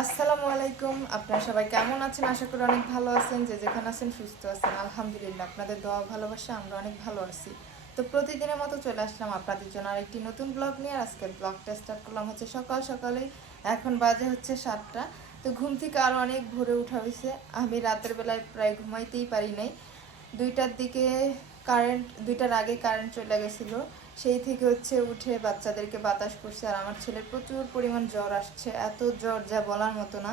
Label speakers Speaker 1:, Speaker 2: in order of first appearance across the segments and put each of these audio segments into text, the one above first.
Speaker 1: আসসালামু আলাইকুম। আপনারা সবাই কেমন আছেন? আশা করি অনেক ভালো আছেন। যে যেখানে আছেন সুস্থ আছেন। আলহামদুলিল্লাহ, আপনাদের দোয়া ভালোবাসা, আমরা অনেক ভালো আছি। তো প্রতিদিনের মতো চলে আসলাম আপনাদের জন্য আরেকটি নতুন ব্লগ নিয়ে। আজকের ব্লগটা স্টার্ট করলাম হচ্ছে সকাল সকালে এখন বাজে হচ্ছে সাতটা। তো ঘুম থেকে আরও অনেক ভোরে উঠা হয়েছে। আমি রাতের বেলায় প্রায় ঘুমাইতেই পারি নাই। দুইটার দিকে কারেন্ট দুইটার আগে কারেন্ট চলে গেছিল। সেই থেকে হচ্ছে উঠে বাচ্চাদেরকে বাতাস করছে আর আমার ছেলের প্রচুর পরিমাণ জ্বর আসছে। এত জ্বর যা বলার মতো না।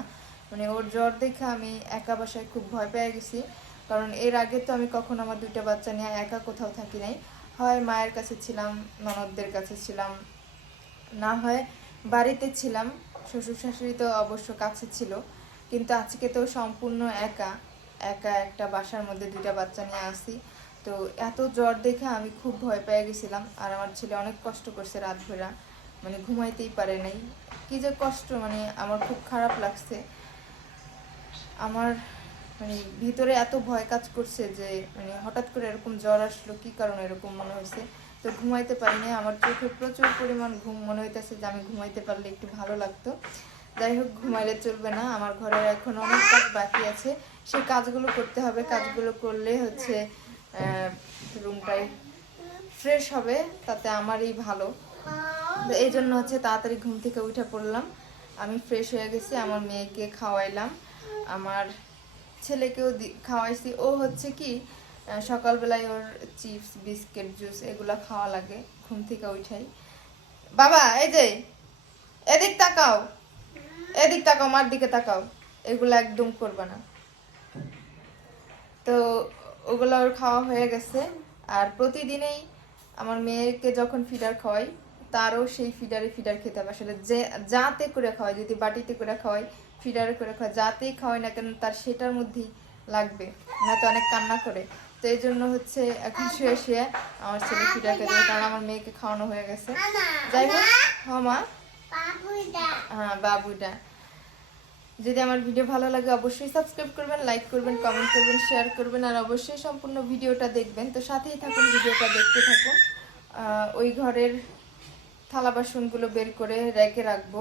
Speaker 1: মানে ওর জ্বর দেখে আমি একা বাসায় খুব ভয় পেয়ে গেছি। কারণ এর আগে তো আমি কখনো আমার দুইটা বাচ্চা নিয়ে একা কোথাও থাকি নাই। হয় মায়ের কাছে ছিলাম, ননদদের কাছে ছিলাম। না হয় বাড়িতে ছিলাম শ্বশুর শাশুড়ি তো অবশ্য কাছে ছিল। কিন্তু আজকে তো সম্পূর্ণ একা। একা একটা বাসার মধ্যে দুইটা বাচ্চা নিয়ে আসি। তো এত জ্বর দেখে আমি খুব ভয় পেয়ে গেছিলাম। আর আমার ছেলে অনেক কষ্ট করছে রাত ভরা। মানে ঘুমাইতেই পারে নাই। কি যে কষ্ট মানে আমার খুব খারাপ লাগছে। আমার মানে ভিতরে এত ভয় কাজ করছে যে মানে হঠাৎ করে এরকম জ্বর আসলো, কি কারণে এরকম মনে হয়েছে? তো ঘুমাইতে পারিনি আমার চোখে প্রচুর পরিমাণ ঘুম মনে হইতেছে যে, আমি ঘুমাইতে পারলে একটু ভালো লাগতো। যাই হোক, ঘুমাইলে চলবে না। আমার ঘরের এখন অনেক কাজ বাকি আছে। সেই কাজগুলো করতে হবে। কাজগুলো করলে হচ্ছে রুমটাই ফ্রেশ হবে, তাতে আমারই ভালো। এই জন্য হচ্ছে তাড়াতাড়ি ঘুম থেকে উঠে পড়লাম। আমি ফ্রেশ হয়ে গেছি, আমার মেয়েকে খাওয়াইলাম। আমার ছেলেকেও খাওয়াইছি। ও হচ্ছে কি সকালবেলায় ওর চিপস বিস্কিট জুস এগুলো খাওয়া লাগে, ঘুম থেকে উঠাই। বাবা, এই যে, এদিক তাকাও এদিক তাকাও, মার দিকে তাকাও, এগুলো একদম করবে না। তো ওগুলো ওর খাওয়া হয়ে গেছে। আর প্রতিদিনেই আমার মেয়েকে যখন ফিডার খাওয়াই তারও সেই ফিডারে ফিডার খেতে হবে। আসলে যে যাতে করে খাওয়াই যদি বাটিতে করে খাওয়াই ফিডারে করে খাওয়াই যাতেই খাওয়াই না কেন তার সেটার মধ্যেই লাগবে। নয়তো অনেক কান্না করে। তো এই জন্য হচ্ছে এখন শুয়ে শুয়ে আমার ছেলে ফিডার খেতে হবে, কারণ আমার মেয়েকে খাওয়ানো হয়ে গেছে। যাই হোক হ্যাঁ মা? হ্যাঁ বাবুটা যদি আমার ভিডিও ভালো লাগে, অবশ্যই সাবস্ক্রাইব করবেন লাইক করবেন কমেন্ট করবেন শেয়ার করবেন, আর অবশ্যই সম্পূর্ণ ভিডিওটা দেখবেন। তো সাথেই থাকুন, ভিডিওটা দেখতে থাকুন। ওই ঘরের থালা বাসনগুলো বের করে রেখে রাখব।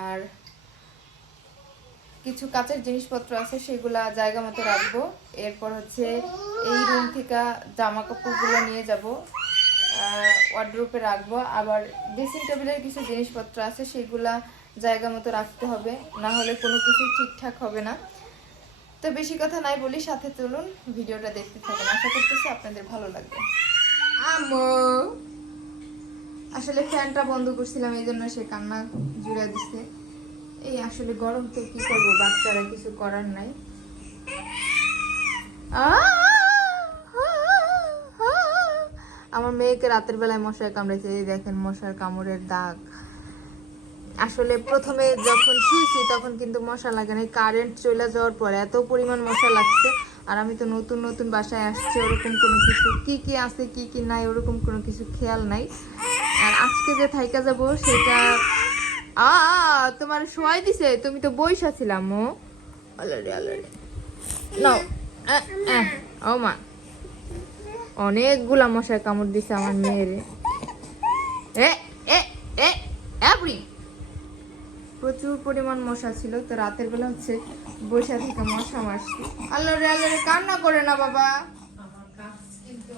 Speaker 1: আর কিছু কাঁচের জিনিসপত্র আছে, সেগুলা জায়গা মতো রাখব। এরপর হচ্ছে এই রুম থেকে জামা কাপড়গুলো নিয়ে যাব। ওয়ার্ড্রোপে রাখব। আবার ড্রেসিং টেবিলের কিছু জিনিসপত্র আছে, সেগুলা জায়গা মতো রাখতে হবে, না হলে কোনো কিছু ঠিকঠাক হবে না। তো বেশি কথা নাই বলি, সাথে চলুন, ভিডিওটা দেখতে থাকুন। আশা করতেছি আপনাদের ভালো লাগবে। আসলে ফ্যানটা বন্ধ করছিলাম এই জন্য সে কান্না জুড়ে দিচ্ছে এই আসলে গরম তো কি করব, বাচ্চারা কিছু করার নাই। আমার মেয়েকে রাতের বেলায় মশায় কামড়েছে দেখেন মশার কামড়ের দাগ। আসলে প্রথমে যখন শুয়েছি, তখন কিন্তু মশা লাগে না কারেন্ট চলে যাওয়ার পরে এত পরিমাণ মশা লাগছে। আর আমি তো নতুন নতুন বাসায় আসছি, ওরকম কোনো কিছু কি কি আছে, কি কি নাই, ওরকম কোনো কিছু খেয়াল নাই। আর আজকে যে থাইকা যাব, সেটা আ, তোমার শোয়াই দিছে? তুমি তো বইসা ছিলাম ও আলারে আলারে নাও। ও মা। অনেকগুলা মশার কামড় দিছে আমার মেয়েরে। এ প্রচুর পরিমাণ মশা ছিল, তো রাতের বেলা হচ্ছে বৈশা থেকে মশা মারছি। আল্লাহ রে, আল্লাহ কান্না করে না বাবা।
Speaker 2: কাজ কিন্তু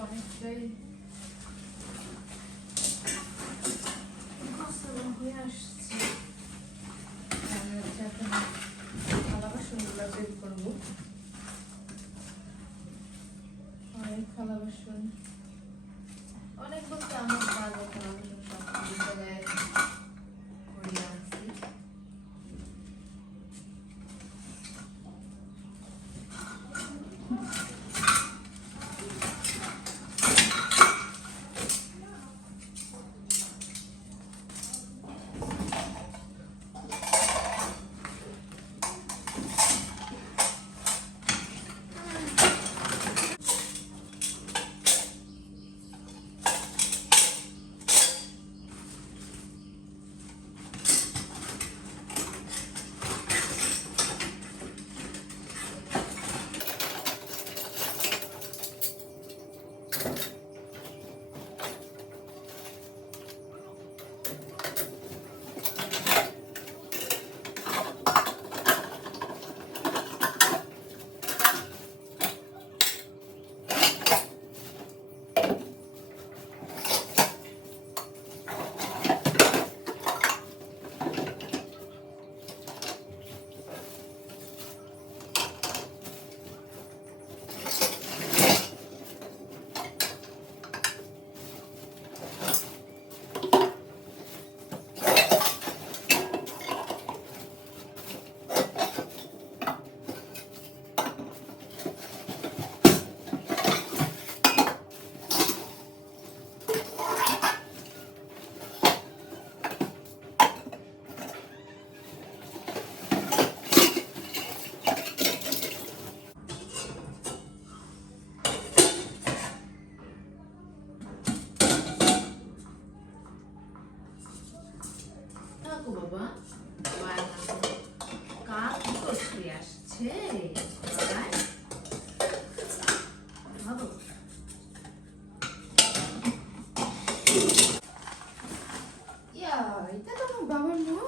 Speaker 1: ইয়া এটা তো আমার বাবার না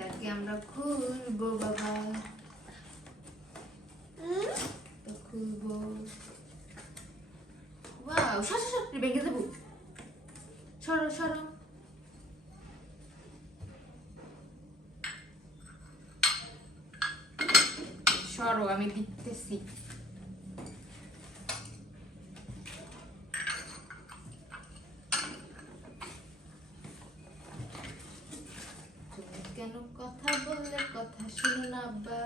Speaker 1: তাকে আমরা খুলবো বাবা তো খুলবো
Speaker 2: সর
Speaker 1: আমি দিতেছি কেন কথা বললে কথা শুনো না আব্বা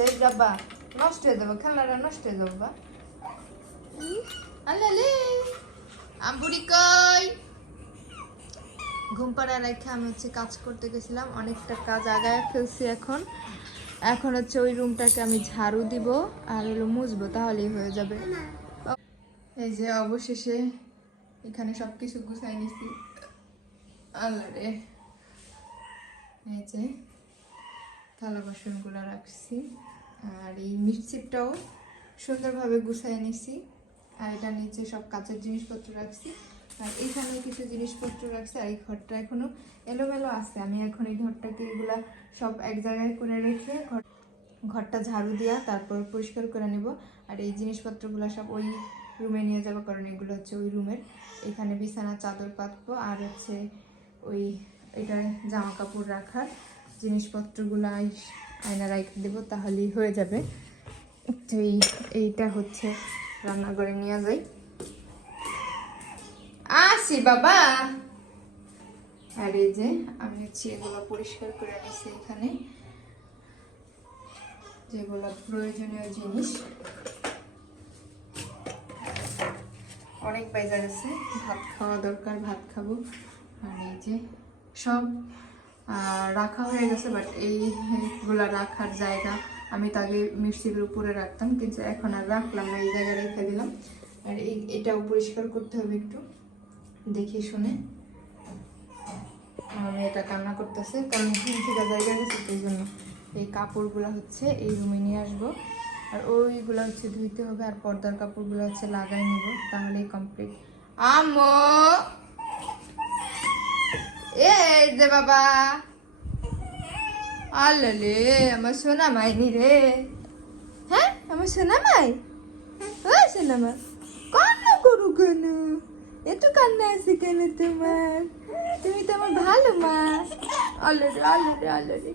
Speaker 1: করতেছে যাবা নষ্ট হয়ে যাবে খেলাটা নষ্ট হয়ে যাবে বা আলালে আম্বুরি কই ঘুম পাড়া রেখে আমি হচ্ছে কাজ করতে গেছিলাম, অনেকটা কাজ আগায় ফেলছি এখন। এখন হচ্ছে ওই রুমটাকে আমি ঝাড়ু দিব, আর হলো মুছবো, তাহলেই হয়ে যাবে। এই যে অবশেষে এখানে সব কিছু গুছাই নিছি। আল্লাহ রে। এই যে থালা বাসনগুলো রাখছি। আর এই মিটচিপটাও সুন্দরভাবে গুছাই নিছি। আর এটা নিচে সব কাঁচের জিনিসপত্র রাখছি। আর এখানে কিছু জিনিসপত্র রাখছি। আর এই ঘরটা এখনও এলোমেলো আছে। আমি এখন এই ঘরটাকে এগুলা সব এক জায়গায় করে রেখে ঘর ঘরটা ঝাড়ু দিয়া তারপর পরিষ্কার করে নেব। আর এই জিনিসপত্রগুলো সব ওই রুমে নিয়ে যাব, কারণ এগুলো হচ্ছে ওই রুমের। এখানে বিছানা, চাদর, পাতবো। আর হচ্ছে ওই এটা জামা কাপড় রাখার। জিনিসপত্রগুলো আয়না রেখে দেবো, তাহলেই হয়ে যাবে। তো এই, এইটা হচ্ছে রান্নাঘরে নিয়ে যাই। আসি বাবা! আর এই যে, আমি হচ্ছে এগুলো পরিষ্কার করে নিচ্ছি এখানে। যেগুলো প্রয়োজনীয় জিনিস। অনেক বাজার আছে, ভাত খাওয়া দরকার, ভাত খাব। আর এই যে, সব রাখা হয়ে গেছে বাট এইগুলা রাখার জায়গা আমি তো আগে মিষ্টির উপরে রাখতাম, কিন্তু এখন আর রাখলাম না, এই জায়গায় রেখে দিলাম। আর এই, এটাও পরিষ্কার করতে হবে একটু, দেখে শুনে। আমি এটা কান্না করতেছে, কারণ ঘুম থেকে জায়গা গেছে সেই জন্য। এই কাপড়গুলো হচ্ছে, এই রুমে নিয়ে আসব। আর ওইগুলো হচ্ছে ধুইতে হবে, আর পর্দার কাপড়গুলো হচ্ছে লাগাই নিব, তাহলেই কমপ্লিট আমো এই যে বাবা। আল্লালে, আমার সোনা মাইনি রে। হ্যাঁ আমার সোনা মাই ও সোনা মা কান্না করু কেন? এত কান্না আছে কেন তোমার? তুমি তো আমার ভালো মা। আল্লারে আল্লারে আল্লারে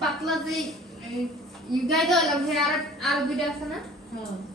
Speaker 2: পাতলা যে এলাম ফের আর আর দুইটা আছে না?
Speaker 3: Dia